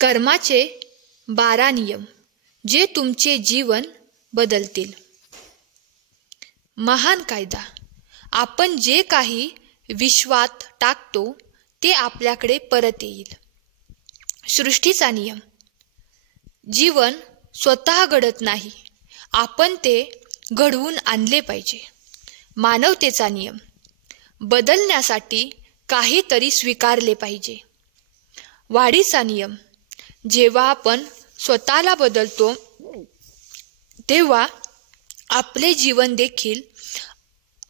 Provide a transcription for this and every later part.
कर्माचे 12 नियम जे तुमचे जीवन बदलतील. महान कायदा. आपण जे काही विश्वात टाकतो ते आपल्याकडे परत येईल. सृष्टीचा नियम. जीवन स्वतः घडत नाही, आपण ते घडवून आणले पाहिजे. मानवतेचा नियम. बदलण्यासाठी काहीतरी स्वीकारले पाहिजे. वाढीचा नियम. जेव्हा आपण स्वतःला बदलतो तेव्हा आपले जीवन देखील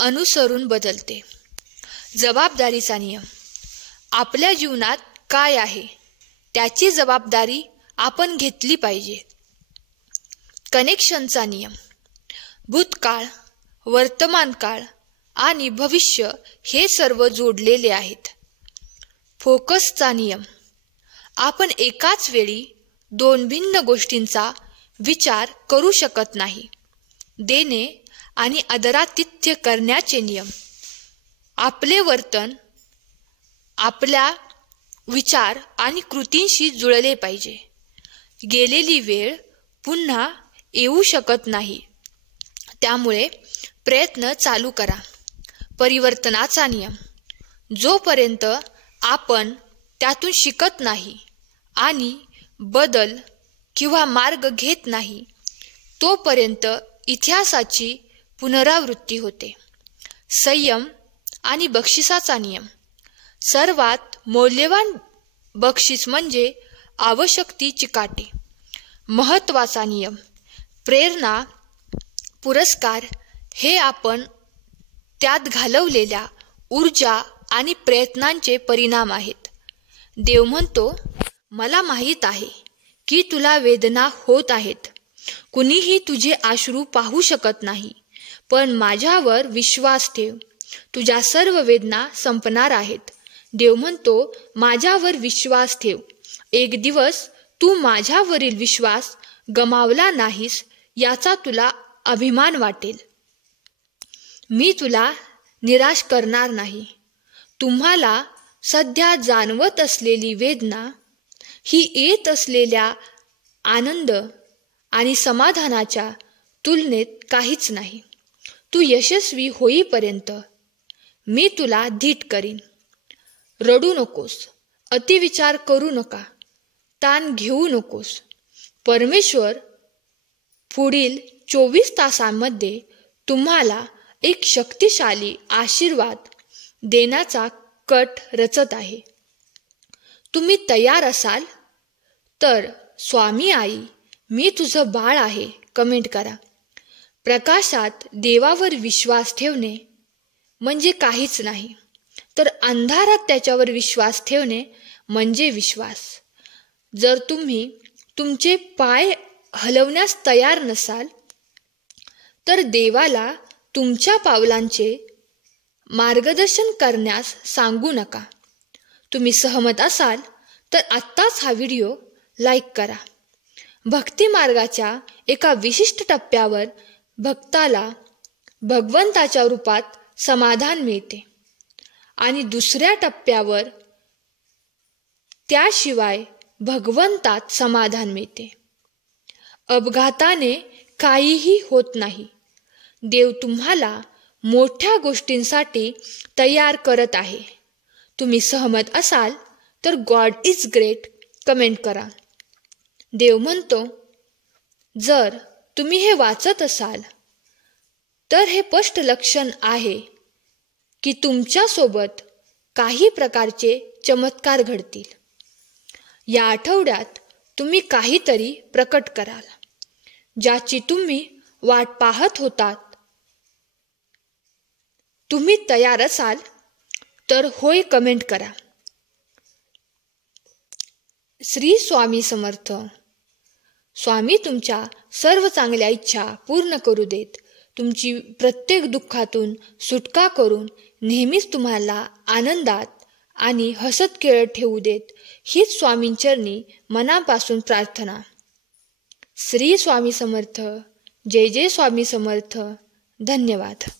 अनुसरून बदलते. जबाबदारीचा नियम. आपल्या जीवनात काय आहे त्याची जबाबदारी आपण घेतली पाहिजे. कनेक्शनचा नियम. भूतकाळ, वर्तमानकाळ आणि भविष्य हे सर्व जोडलेले आहेत. फोकसचा नियम. आपण एकाच वेळी 2 भिन्न गोष्टींचा विचार करू शकत नाही. देणे आणि आदरातिथ्य करण्याचे नियम. आपले वर्तन आपल्या विचार आणि कृतींशी जुळले पाहिजे. गेलेली वेळ पुन्हा येऊ शकत नाही, त्यामुळे प्रयत्न चालू करा. परिवर्तनाचा नियम. जोपर्यंत आपण त्यातून शिकत नाही आणि बदल किंवा मार्ग घेत नाही तोपर्यंत इतिहासाची पुनरावृत्ती होते. संयम आणि बक्षिसाचा नियम. सर्वात मौल्यवान बक्षीस म्हणजे आवश्यकती चिकाटे. महत्त्वाचा नियम. प्रेरणा, पुरस्कार हे आपण त्यात घालवलेल्या ऊर्जा आणि प्रयत्नांचे परिणाम आहेत. देव म्हणतो, मला माहीत आहे की तुला वेदना होत आहेत. कुणीही तुझे अश्रू पाहू शकत नाही, पण माझ्यावर विश्वास ठेव. तुझ्या सर्व वेदना संपणार आहेत. देव म्हणतो, माझ्यावर विश्वास ठेव. एक दिवस तू माझ्यावरील विश्वास गमावला नाहीस याचा तुला अभिमान वाटेल. मी तुला निराश करणार नाही. तुम्हाला सध्या जाणवत असलेली वेदना ही येत असलेल्या आनंद आणि समाधानाच्या तुलनेत काहीच नाही. तू यशस्वी होईपर्यंत मी तुला धीट करीन. रडू नकोस, अतिविचार करू नका, ताण घेऊ नकोस. परमेश्वर पुढील 24 तासांमध्ये तुम्हाला एक शक्तिशाली आशीर्वाद देण्याचा कट रचत आहे. तुम्ही तयार असाल तर स्वामी आई, मी तुझं बाळ आहे कमेंट करा. प्रकाशात देवावर विश्वास ठेवणे म्हणजे काहीच नाही, तर अंधारात त्याच्यावर विश्वास ठेवणे म्हणजे विश्वास. जर तुम्ही तुमचे पाय हलवण्यास तयार नसाल तर देवाला तुमच्या पावलांचे मार्गदर्शन करण्यास सांगू नका. तुम्ही सहमत असाल तर आत्ताच हा व्हिडिओ लाईक करा. भक्ती मार्गाच्या एका विशिष्ट टप्प्यावर भक्ताला भगवंताच्या रूपात समाधान मिळते आणि दुसऱ्या टप्प्यावर त्याशिवाय भगवंतात समाधान मिळते. अपघाताने काहीही होत नाही. देव तुम्हाला मोठ्या गोष्टींसाठी तयार करत आहे. तुम्ही सहमत असाल तर गॉड इज ग्रेट कमेंट करा. देव म्हणतो, जर तुम्ही हे वाचत असाल तर हे स्पष्ट लक्षण आहे की तुमच्यासोबत काही प्रकारचे चमत्कार घडतील. या आठवड्यात तुम्ही काहीतरी प्रकट कराल ज्याची तुम्ही वाट पाहत होतात. तुम्ही तयार असाल तर होय कमेंट करा. श्री स्वामी समर्थ. स्वामी तुमच्या सर्व चांगल्या इच्छा पूर्ण करू देत. तुमची प्रत्येक दुःखातून सुटका करून नेहमीच तुम्हाला आनंदात आणि हसत खेळत ठेवू देत. हीच स्वामींचरणी मनापासून प्रार्थना. श्री स्वामी समर्थ. जय जय स्वामी समर्थ. धन्यवाद.